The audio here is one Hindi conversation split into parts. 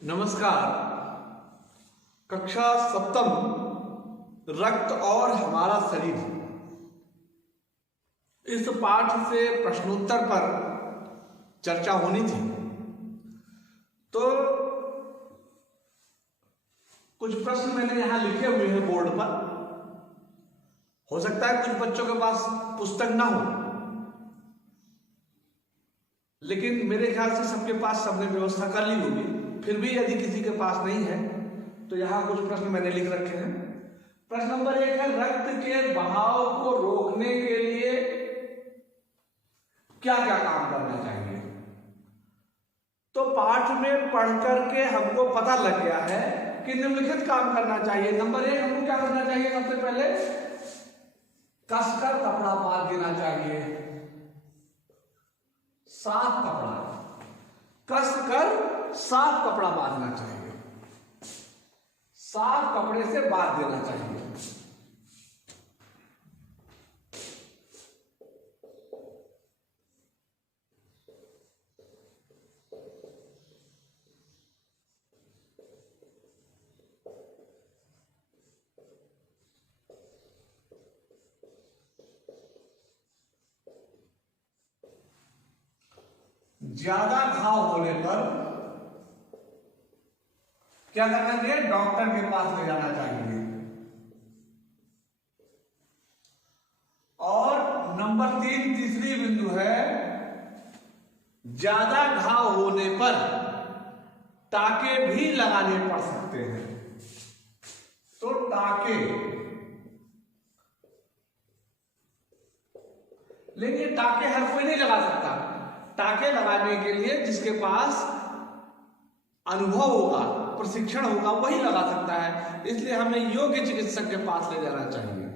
नमस्कार। कक्षा सप्तम रक्त और हमारा शरीर, इस पाठ से प्रश्नोत्तर पर चर्चा होनी थी। तो कुछ प्रश्न मैंने यहां लिखे हुए हैं बोर्ड पर। हो सकता है कुछ बच्चों के पास पुस्तक ना हो, लेकिन मेरे ख्याल से सबके पास सबने व्यवस्था कर ली होगी। फिर भी यदि किसी के पास नहीं है तो यहाँ कुछ प्रश्न मैंने लिख रखे हैं। प्रश्न नंबर 1 है, रक्त के बहाव को रोकने के लिए क्या क्या काम करना चाहिए। तो पाठ में पढ़ करके हमको पता लग गया है कि निम्नलिखित काम करना चाहिए। नंबर 1 हमको क्या करना चाहिए? सबसे पहले कसकर कपड़ा बांध देना चाहिए। साफ कपड़ा, कसकर साफ कपड़ा बांधना चाहिए, साफ कपड़े से बांध देना चाहिए। ज्यादा घाव होने पर क्या करना चाहिए? डॉक्टर के पास ले जाना चाहिए। और नंबर 3 तीसरी बिंदु है, ज्यादा घाव होने पर टाके भी लगाने पड़ सकते हैं। तो टाके, लेकिन टाके हर कोई नहीं लगा सकता। टाके लगाने के लिए जिसके पास अनुभव होगा, प्रशिक्षण होगा, वही लगा सकता है। इसलिए हमें योग्य चिकित्सक के पास ले जाना चाहिए।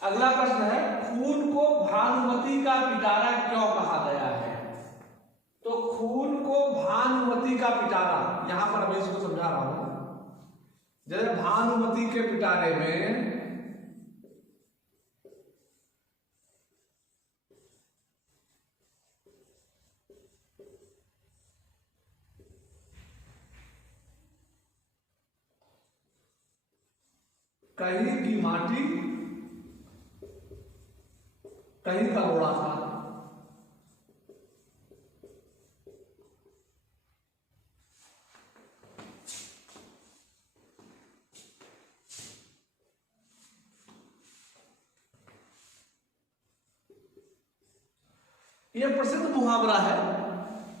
अगला प्रश्न है, खून को भानुमति का पिटारा क्यों कहा गया है? तो खून को भानुमति का पिटारा, यहां पर मैं इसको समझा रहा हूं। जैसे भानुमति के पिटारे में कहीं की माटी कहीं का घोड़ा था। यह प्रसिद्ध मुहावरा है।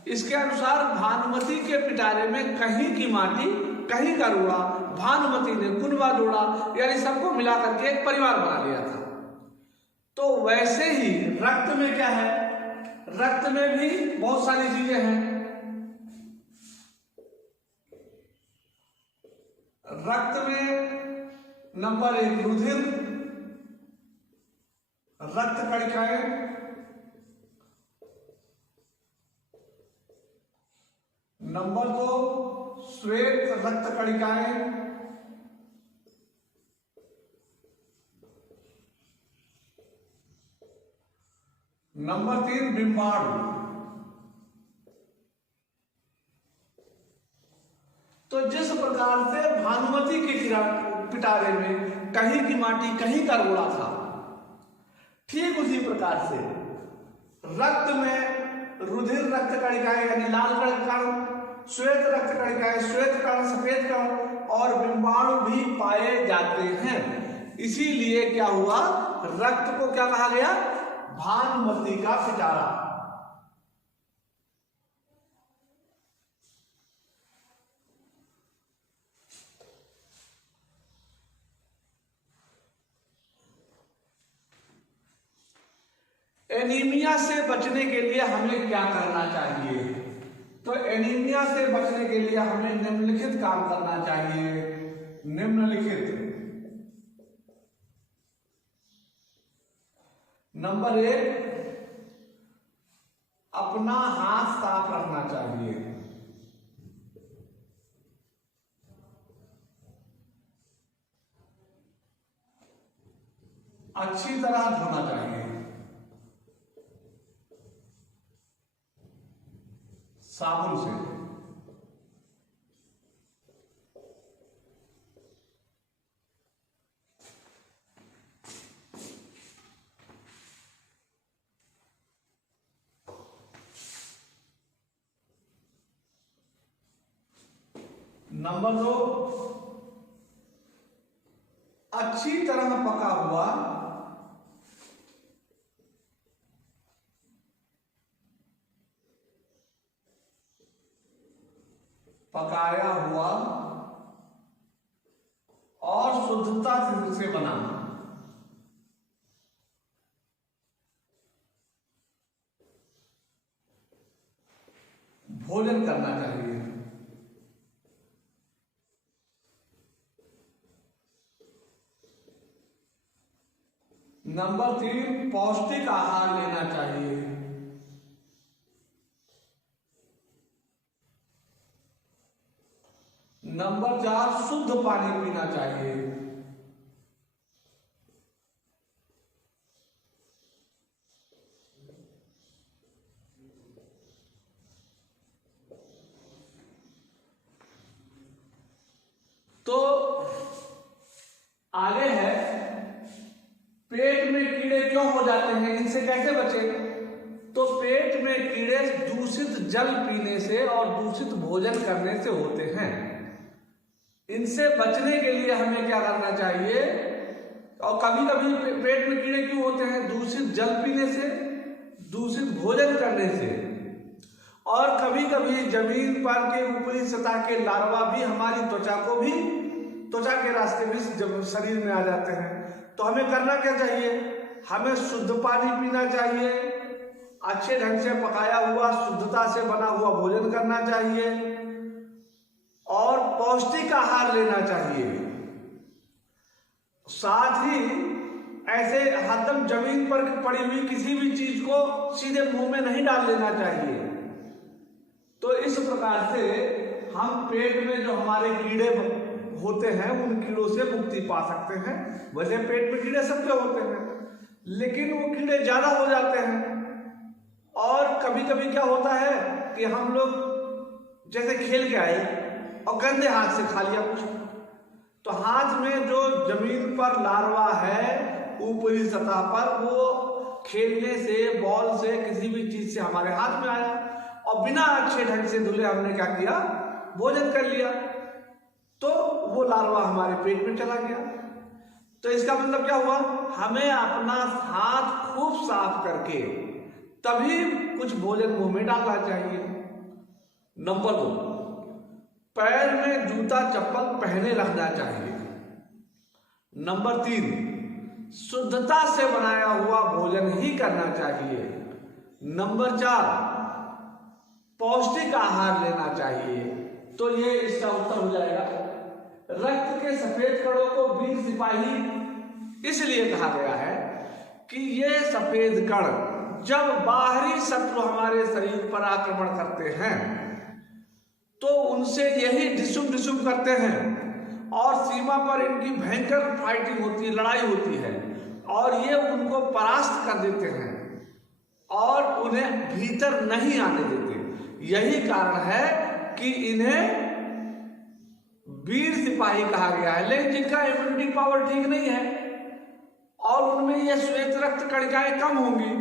इसके अनुसार भानुमति के पिटारे में कहीं की माटी कहीं का रोड़ा, भानुमति ने कुनबा जोड़ा, यानी सबको मिला करके एक परिवार बना लिया था। तो वैसे ही रक्त में क्या है? रक्त में भी बहुत सारी चीजें हैं। रक्त में नंबर 1 रुधिर, रक्त कणिकाएं, नंबर 2 श्वेत रक्त कणिकाएं, नंबर 3 बिंबाणु। तो जिस प्रकार से भानुमति के पिटारे में कहीं की माटी कहीं का रोड़ा था, ठीक उसी प्रकार से रक्त में रुधिर रक्त कणिकाएं यानी लाल कण, श्वेत रक्त कणिकाएं, श्वेत कण, सफेद कण और बिंबाणु भी पाए जाते हैं। इसीलिए क्या हुआ? रक्त को क्या कहा गया? भानुमति का पिटारा। एनीमिया से बचने के लिए हमें क्या करना चाहिए? तो एनीमिया से बचने के लिए हमें निम्नलिखित काम करना चाहिए। निम्नलिखित। नंबर 1, अपना हाथ साफ रखना चाहिए। अच्छी तरह धोना चाहिए। साबुन से। नंबर 2, अच्छी तरह पका हुआ पकाया हुआ और शुद्धता से बना भोजन करना चाहिए। नंबर 3, पौष्टिक आहार लेना चाहिए। नंबर 4, शुद्ध पानी पीना चाहिए। तो आगे है, पेट में कीड़े क्यों हो जाते हैं, इनसे कैसे बचें? तो पेट में कीड़े दूषित जल पीने से और दूषित भोजन करने से होते हैं। इनसे बचने के लिए हमें क्या करना चाहिए? और कभी कभी पेट में कीड़े क्यों होते हैं? दूषित जल पीने से, दूषित भोजन करने से, और कभी कभी जमीन पर के ऊपरी सतह के लार्वा भी हमारी त्वचा के रास्ते भी जब शरीर में आ जाते हैं। तो हमें करना क्या चाहिए? हमें शुद्ध पानी पीना चाहिए, अच्छे ढंग से पकाया हुआ शुद्धता से बना हुआ भोजन करना चाहिए और पौष्टिक आहार लेना चाहिए। साथ ही ऐसे हरदम जमीन पर पड़ी हुई किसी भी चीज को सीधे मुंह में नहीं डाल लेना चाहिए। तो इस प्रकार से हम पेट में जो हमारे कीड़े होते हैं उन कीड़ों से मुक्ति पा सकते हैं। वैसे पेट में कीड़े सबके होते हैं, लेकिन वो कीड़े ज्यादा हो जाते हैं। और कभी कभी क्या होता है कि हम लोग जैसे खेल के आए और गंदे हाथ से खा लिया कुछ, तो हाथ में जो जमीन पर लार्वा है ऊपरी सतह पर, वो खेलने से, बॉल से, किसी भी चीज से हमारे हाथ में आया और बिना अच्छे ढंग से धुले हमने क्या किया? भोजन कर लिया, तो वो लार्वा हमारे पेट में चला गया। तो इसका मतलब क्या हुआ? हमें अपना हाथ खूब साफ करके तभी कुछ भोजन मुंह में डालना चाहिए। नंबर 2, पैर में जूता चप्पल पहने रखना चाहिए। नंबर 3, शुद्धता से बनाया हुआ भोजन ही करना चाहिए। नंबर 4, पौष्टिक आहार लेना चाहिए। तो ये इसका उत्तर हो जाएगा। रक्त के सफेद कणों को वीर सिपाही इसलिए कहा गया है कि ये सफेद कण जब बाहरी शत्रु हमारे शरीर पर आक्रमण करते हैं तो उनसे यही डिसुम डिसुम करते हैं और सीमा पर इनकी भयंकर फाइटिंग होती है, लड़ाई होती है, और ये उनको परास्त कर देते हैं और उन्हें भीतर नहीं आने देते। यही कारण है कि इन्हें वीर सिपाही कहा गया है। लेकिन जिनका इम्यूनिटी पावर ठीक नहीं है और उनमें ये श्वेत रक्त कणिकाएं कम होंगी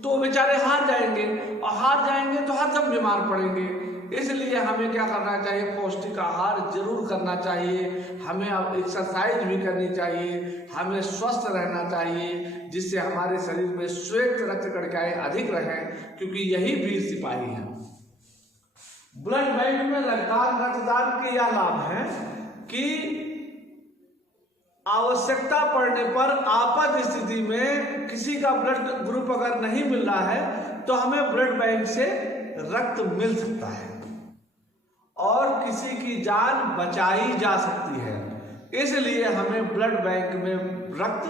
तो बेचारे हार जाएंगे, और हार जाएंगे तो हर सब बीमार पड़ेंगे। इसलिए हमें क्या करना चाहिए? पौष्टिक आहार जरूर करना चाहिए, हमें एक्सरसाइज भी करनी चाहिए, हमें स्वस्थ रहना चाहिए, जिससे हमारे शरीर में श्वेत रक्त कणिकाएं अधिक रहें, क्योंकि यही वीर सिपाही हैं। ब्लड बैंक में रक्तदान के यह लाभ है कि आवश्यकता पड़ने पर आपात स्थिति में किसी का ब्लड ग्रुप अगर नहीं मिल रहा है तो हमें ब्लड बैंक से रक्त मिल सकता है और किसी की जान बचाई जा सकती है। इसलिए हमें ब्लड बैंक में रक्त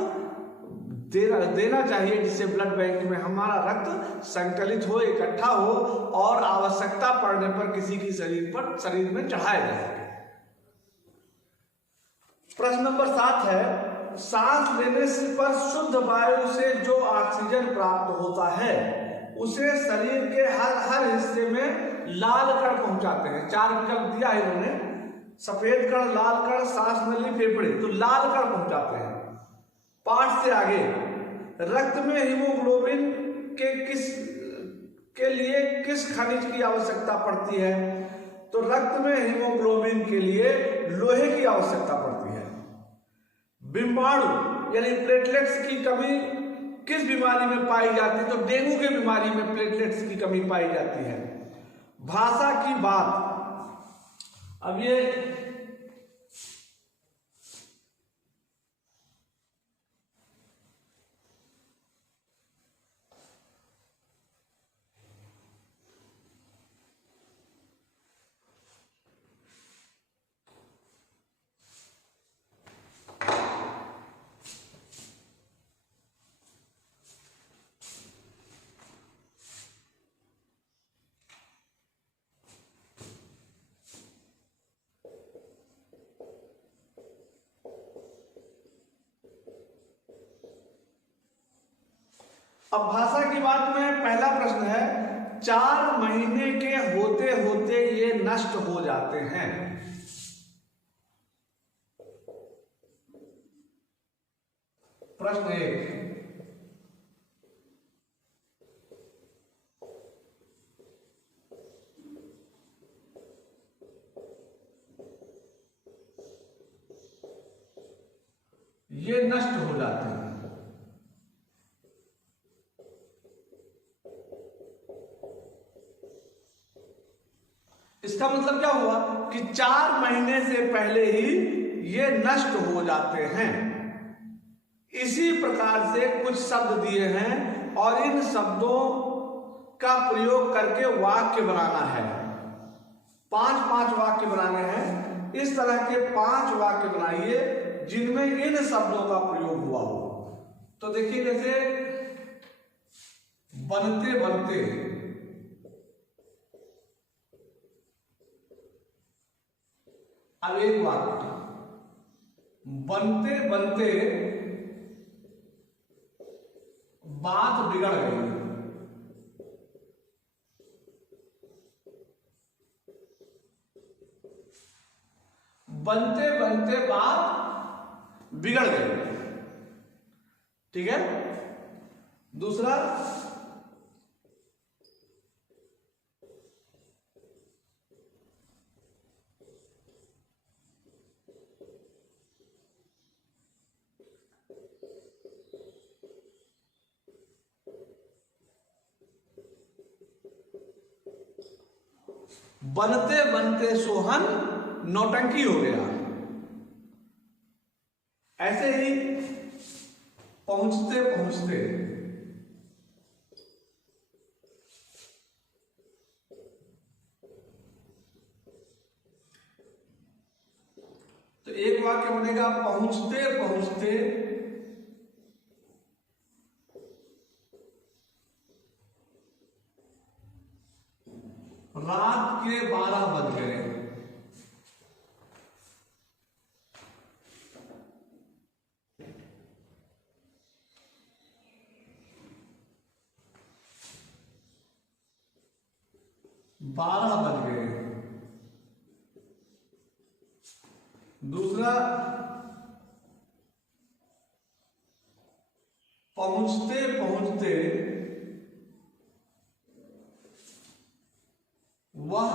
देना चाहिए, जिससे ब्लड बैंक में हमारा रक्त संकलित हो, इकट्ठा हो और आवश्यकता पड़ने पर किसी की शरीर में चढ़ाया जा सके। प्रश्न नंबर 7 है, सांस लेने पर शुद्ध वायु से जो ऑक्सीजन प्राप्त होता है उसे शरीर के हर हिस्से में लाल कण पहुंचाते हैं। 4 विकल्प दिया है इन्होंने, सफेद कण, लाल कण, सांस नली, फेफड़े, तो लाल कण पहुंचाते हैं। पाठ से आगे, रक्त में हीमोग्लोबिन के लिए किस खनिज की आवश्यकता पड़ती है? तो रक्त में हीमोग्लोबिन के लिए लोहे की आवश्यकता पड़ती है। विषाणु यानी प्लेटलेट्स की कमी किस बीमारी में पाई जाती है? तो डेंगू की बीमारी में प्लेटलेट्स की कमी पाई जाती है। भाषा की बात, अब ये अब भाषा की बात में पहला प्रश्न है, 4 महीने के होते होते ये नष्ट हो जाते हैं। प्रश्न 1, ये नष्ट हो जाते हैं। इसका मतलब क्या हुआ कि 4 महीने से पहले ही ये नष्ट हो जाते हैं। इसी प्रकार से कुछ शब्द दिए हैं और इन शब्दों का प्रयोग करके वाक्य बनाना है। 5-5 वाक्य बनाने हैं। इस तरह के 5 वाक्य बनाइए जिनमें इन शब्दों का प्रयोग हुआ हो। तो देखिए, जैसे बनते बनते, अब एक वाक्य, बनते बनते बात बिगड़ गई। बनते बनते बात बिगड़ गई, ठीक है। दूसरा, बनते बनते सोहन नौटंकी हो गया। ऐसे ही पहुंचते पहुंचते, तो एक वाक्य बनेगा, पहुंचते पहुंचते रात के 12 बज गए। दूसरा, पहुंचते पहुंचते वह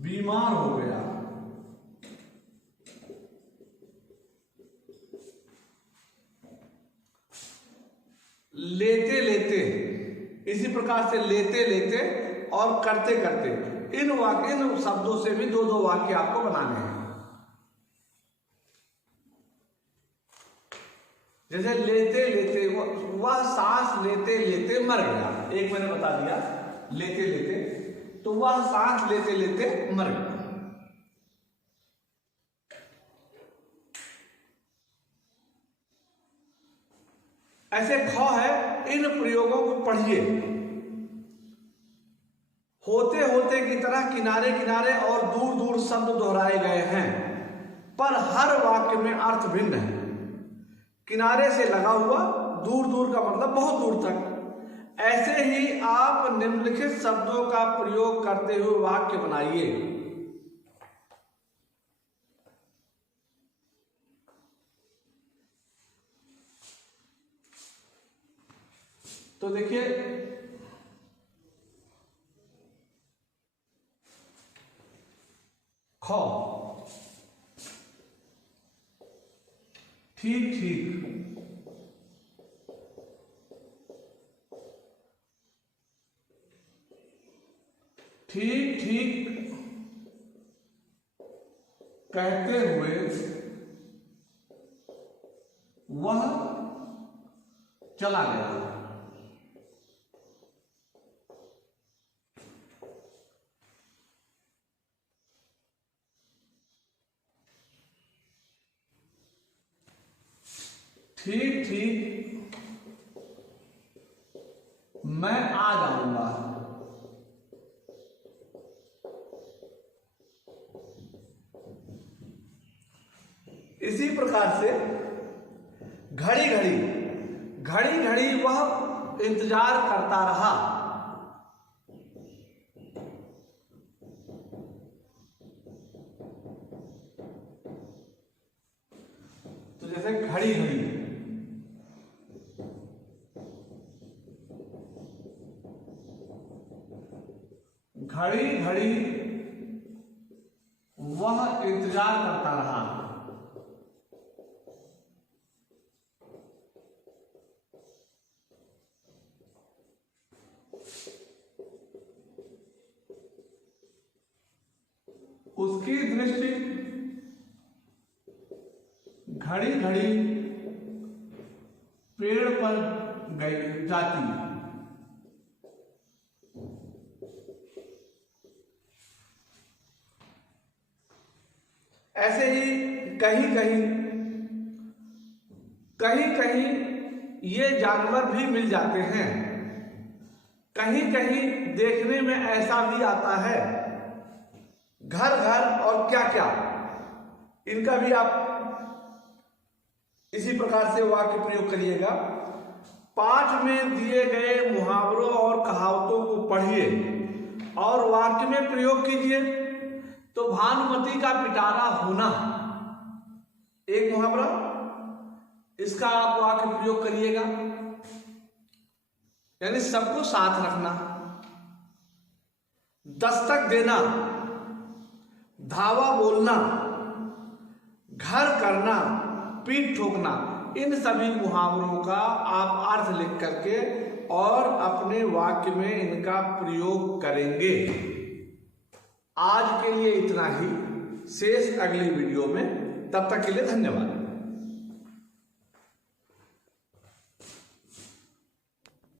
बीमार हो गया। लेते लेते, इसी प्रकार से लेते लेते और करते करते, इन शब्दों से भी 2-2 वाक्य आपको बनाने हैं। जैसे लेते लेते, वह सांस लेते लेते मर गया। एक मैंने बता दिया, लेते लेते, तो वह सांस लेते लेते मर गया। ऐसे ख है, इन प्रयोगों को पढ़िए। होते होते की तरह किनारे किनारे और दूर दूर शब्द दोहराए गए हैं, पर हर वाक्य में अर्थ भिन्न है। किनारे से लगा हुआ, दूर दूर का मतलब बहुत दूर तक। ऐसे ही आप निम्नलिखित शब्दों का प्रयोग करते हुए वाक्य बनाइए। तो देखिए, ख, ठीक ठीक, ठीक ठीक कहते हुए वह चला गया। ठीक ठीक मैं आ जाऊंगा। इसी प्रकार से घड़ी घड़ी, घड़ी घड़ी वह इंतजार करता रहा। तो जैसे घड़ी घड़ी, घड़ी घड़ी वह इंतजार करता रहा। उसकी दृष्टि घड़ी घड़ी पेड़ पर गई जाती। ऐसे ही कहीं कहीं, कहीं कहीं ये जानवर भी मिल जाते हैं। कहीं कहीं देखने में ऐसा भी आता है, घर घर और क्या क्या, इनका भी आप इसी प्रकार से वाक्य प्रयोग करिएगा। पाठ में दिए गए मुहावरों और कहावतों को पढ़िए और वाक्य में प्रयोग कीजिए। तो भानुमति का पिटारा होना एक मुहावरा, इसका आप वाक्य प्रयोग करिएगा। यानी सबको साथ रखना, दस्तक देना, धावा बोलना, घर करना, पीठ ठोकना, इन सभी मुहावरों का आप अर्थ लिख करके और अपने वाक्य में इनका प्रयोग करेंगे। आज के लिए इतना ही, शेष अगली वीडियो में। तब तक के लिए धन्यवाद।